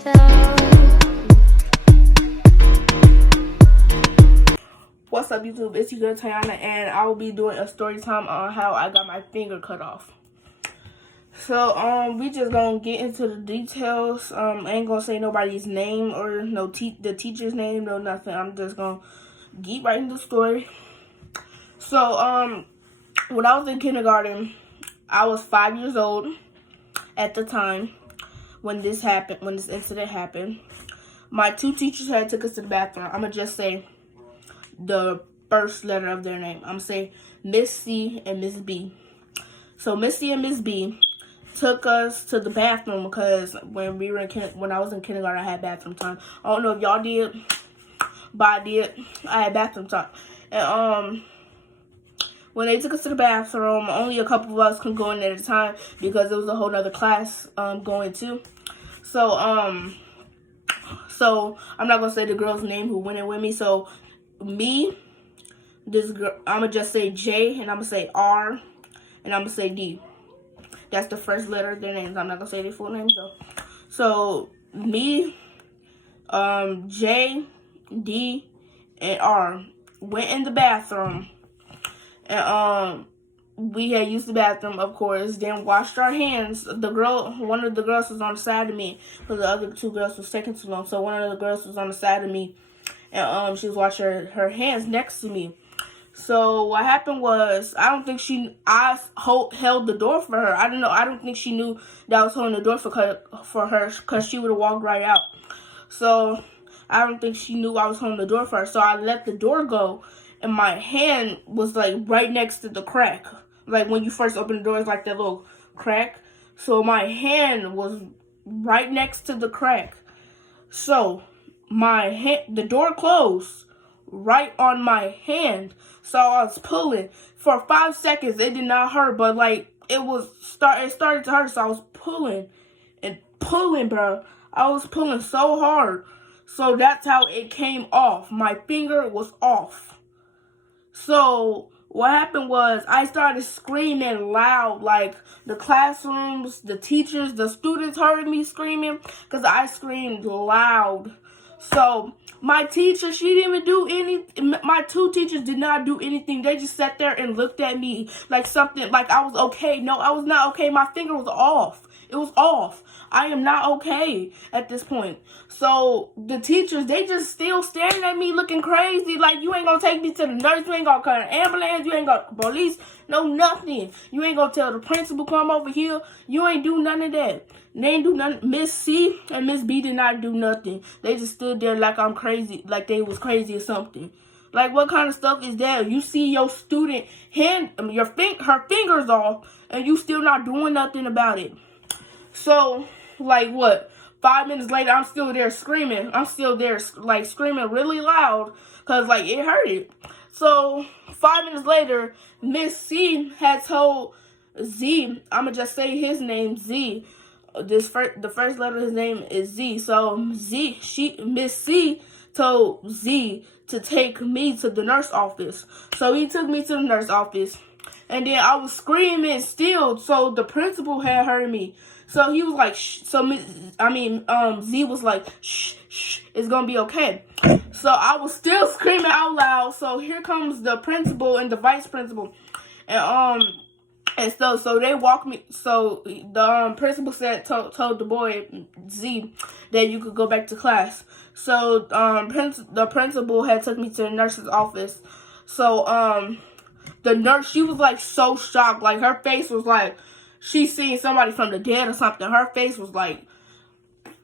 What's up, YouTube? It's your girl Tiana, and I will be doing a story time on how I got my finger cut off. So we just gonna get into the details. I ain't gonna say nobody's name or the teacher's name, no nothing. I'm just gonna get right into the story. So when I was in kindergarten, I was 5 years old at the time when this incident happened. My two teachers had took us to the bathroom. I'm gonna just say the first letter of their name. I'm gonna say Miss C and Miss B. So Miss C and Miss B took us to the bathroom because when I was in kindergarten, I had bathroom time. I don't know if y'all did, but I did. I had bathroom time, and when they took us to the bathroom, only a couple of us could go in at a time because there was a whole other class going too. So I'm not gonna say the girl's name who went in with me. So me, this girl, I'm gonna just say J, and I'm gonna say R, and I'm gonna say D. That's the first letter of their names. I'm not gonna say their full names though. So me, J, D, and R went in the bathroom, and we had used the bathroom, of course, then washed our hands. One of the girls was on the side of me, because the other two girls was taking too long. So one of the girls was on the side of me, and she was washing her hands next to me. So what happened was, I held the door for her. I don't think she knew that I was holding the door for her, because she would have walked right out. So I don't think she knew I was holding the door for her. So I let the door go, and my hand was like right next to the crack. Like when you first open the door, it's like that little crack. So my hand was right next to the crack. So the door closed right on my hand. So I was pulling for 5 seconds. It did not hurt, but like it started to hurt. So I was pulling and pulling, bro. I was pulling so hard. So that's how it came off. My finger was off. So what happened was, I started screaming loud. Like the classrooms, the teachers, the students heard me screaming because I screamed loud. So my teacher, she didn't even do anything. My two teachers did not do anything. They just sat there and looked at me like something, like I was okay. No, I was not okay. My finger was off. It was off. I am not okay at this point. So the teachers, they just still staring at me looking crazy. Like, you ain't gonna take me to the nurse. You ain't gonna call an ambulance. You ain't gonna police. No, nothing. You ain't gonna tell the principal come over here. You ain't do none of that. They ain't do nothing. Miss C and Miss B did not do nothing. They just stood there like I'm crazy, like they was crazy or something. Like, what kind of stuff is that? You see your student her fingers off, and you still not doing nothing about it. So, like, what? 5 minutes later, I'm still there screaming. I'm still there, like, screaming really loud, because, like, it hurted. So, 5 minutes later, Miss C had told Z, I'm going to just say his name, Z. The first letter of his name is Z. So, Miss C told Z to take me to the nurse office. So, he took me to the nurse office. And then I was screaming still, so the principal had heard me. So he was like, shh. Z was like, shh, shh, it's gonna be okay. So I was still screaming out loud. So here comes the principal and the vice principal, and so they walked me. So the principal told the boy Z that you could go back to class. So the principal had took me to the nurse's office. So the nurse, she was like so shocked. Like her face was like she seen somebody from the dead or something. Her face was like,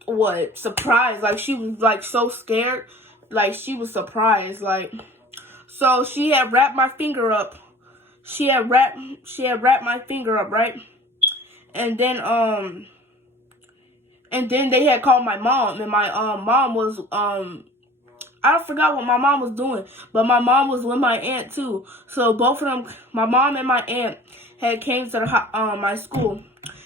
what, surprised. Like she was like so scared. Like she was surprised. Like, so she had wrapped my finger up. She had wrapped my finger up, right? And then they had called my mom, and my mom was I forgot what my mom was doing, but my mom was with my aunt too. So both of them, my mom and my aunt, had came to my school.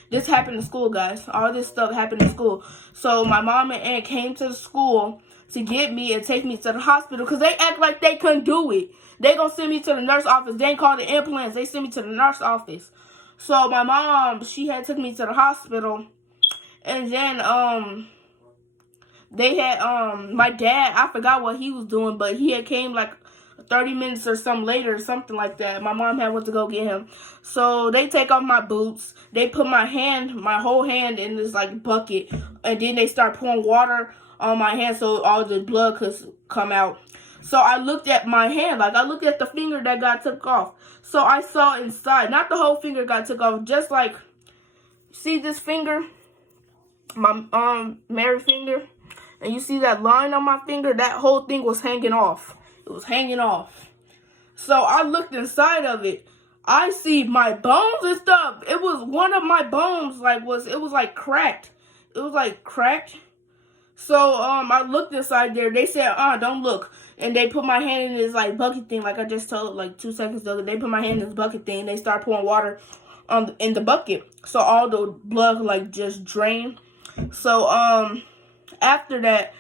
This happened in school, guys. All this stuff happened in school. So my mom and aunt came to the school to get me and take me to the hospital because they act like they couldn't do it. They gonna send me to the nurse office. They ain't call the ambulance. They sent me to the nurse office. So my mom, she had took me to the hospital, and then they had my dad, I forgot what he was doing, but he had came like 30 minutes or something later, something like that. My mom had went to go get him. So they take off my boots. They put my whole hand in this like bucket, and then they start pouring water on my hand so all the blood could come out. So I looked at my hand, like I looked at the finger that got took off. So I saw inside, not the whole finger got took off, just like, see this finger, my married finger, and you see that line on my finger, that whole thing was hanging off. It was hanging off. So I looked inside of it. I see my bones and stuff. It was one of my bones, it was like cracked. It was like cracked. So I looked inside there. They said, don't look. And they put my hand in this like bucket thing, like I just told like 2 seconds ago. They put my hand in this bucket thing. They start pouring water in the bucket. So all the blood like just drained. So after that,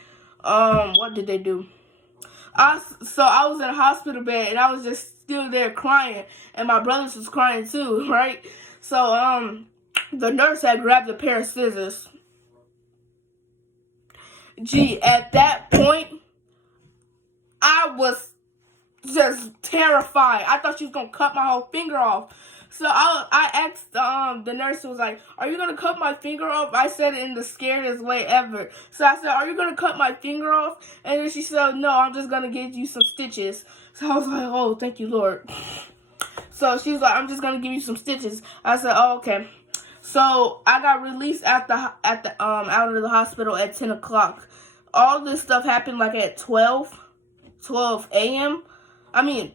what did they do? I was in a hospital bed, and I was just still there crying, and my brothers was crying too, right? So the nurse had grabbed a pair of scissors. Gee, at that point, I was just terrified. I thought she was gonna cut my whole finger off. So I asked the nurse, was like, "Are you gonna cut my finger off?" I said it in the scariest way ever. So I said, "Are you gonna cut my finger off?" And then she said, "No, I'm just gonna give you some stitches." So I was like, "Oh, thank you, Lord." So she was like, "I'm just gonna give you some stitches." I said, "Oh, okay." So I got released out of the hospital at 10 o'clock. All this stuff happened like at 12 a.m. I mean,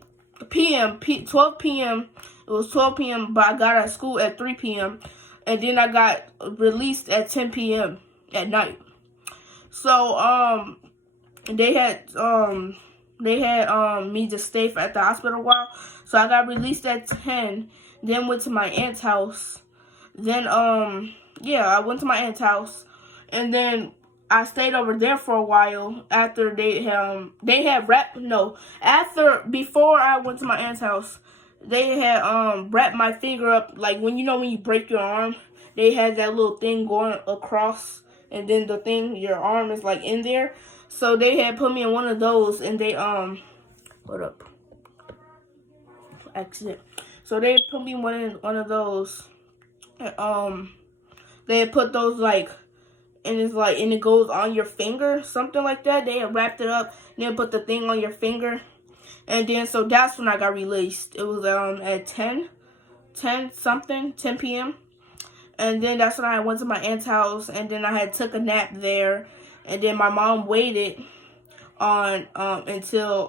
p.m. 12 p.m. It was 12 p.m., but I got out of school at 3 p.m. And then I got released at 10 p.m. at night. So, they had me to stay at the hospital a while. So I got released at 10, then went to my aunt's house. Then, I went to my aunt's house, and then I stayed over there for a while after before I went to my aunt's house, they had wrapped my finger up, like when you break your arm, they had that little thing going across, and then your arm is like in there. So they had put me in one of those, and they hold up, accident. So they put me in one of those, and they had put those and it goes on your finger, something like that. They had wrapped it up, and then put the thing on your finger. And then, so that's when I got released. It was at 10 p.m. And then that's when I went to my aunt's house, and then I had took a nap there. And then my mom waited on until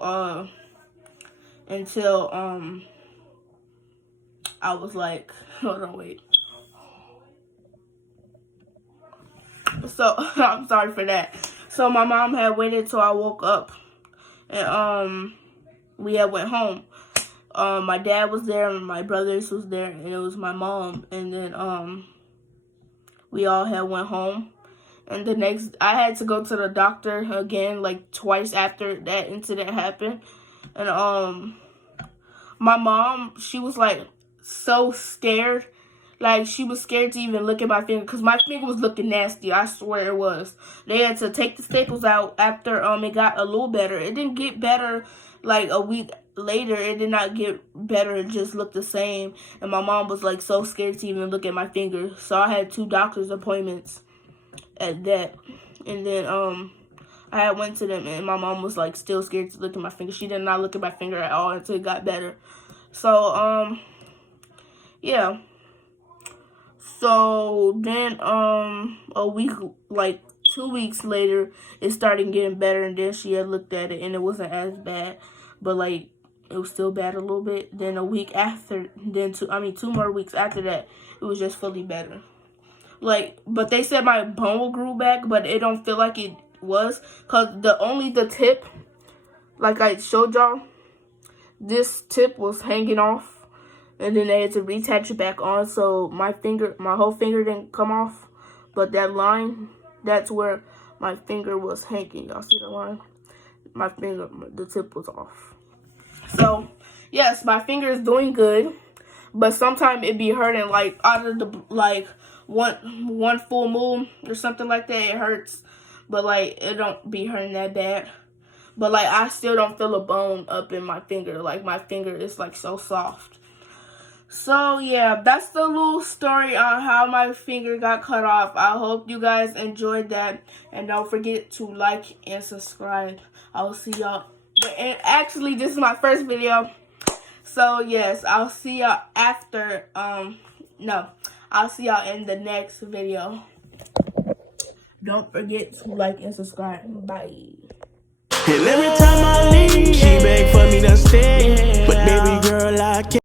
I was like, hold on, wait. So I'm sorry for that. So my mom had waited till I woke up, and we had went home. My dad was there, and my brothers was there, and it was my mom. And then we all had went home. And the next, I had to go to the doctor again, like twice after that incident happened. And my mom, she was like so scared. Like, she was scared to even look at my finger, because my finger was looking nasty. I swear it was. They had to take the staples out after it got a little better. It didn't get better like a week later. It did not get better. It just looked the same. And my mom was like so scared to even look at my finger. So I had 2 doctor's appointments at that. And then I had went to them, and my mom was like still scared to look at my finger. She did not look at my finger at all until it got better. So yeah. So then a week, like 2 weeks later, it started getting better, and then she had looked at it, and it wasn't as bad, but like it was still bad a little bit. Then a week after, then 2 more weeks after that, it was just fully better. Like, but they said my bone grew back, but it don't feel like it was, cause the tip, like I showed y'all, this tip was hanging off. And then they had to reattach it back on, so my whole finger didn't come off. But that line, that's where my finger was hanging. Y'all see the line? My finger, the tip was off. So, yes, my finger is doing good. But sometimes it be hurting, like, out of the, like, one full moon or something like that. It hurts. but like it don't be hurting that bad. But like I still don't feel a bone up in my finger. Like my finger is like so soft. So yeah, that's the little story on how my finger got cut off. I hope you guys enjoyed that, and don't forget to like and subscribe. I will see y'all. And actually, this is my first video, so yes, I'll see y'all after. No, I'll see y'all in the next video. Don't forget to like and subscribe. Bye. And every time I leave, she beg for me to stay, but baby girl, I can't.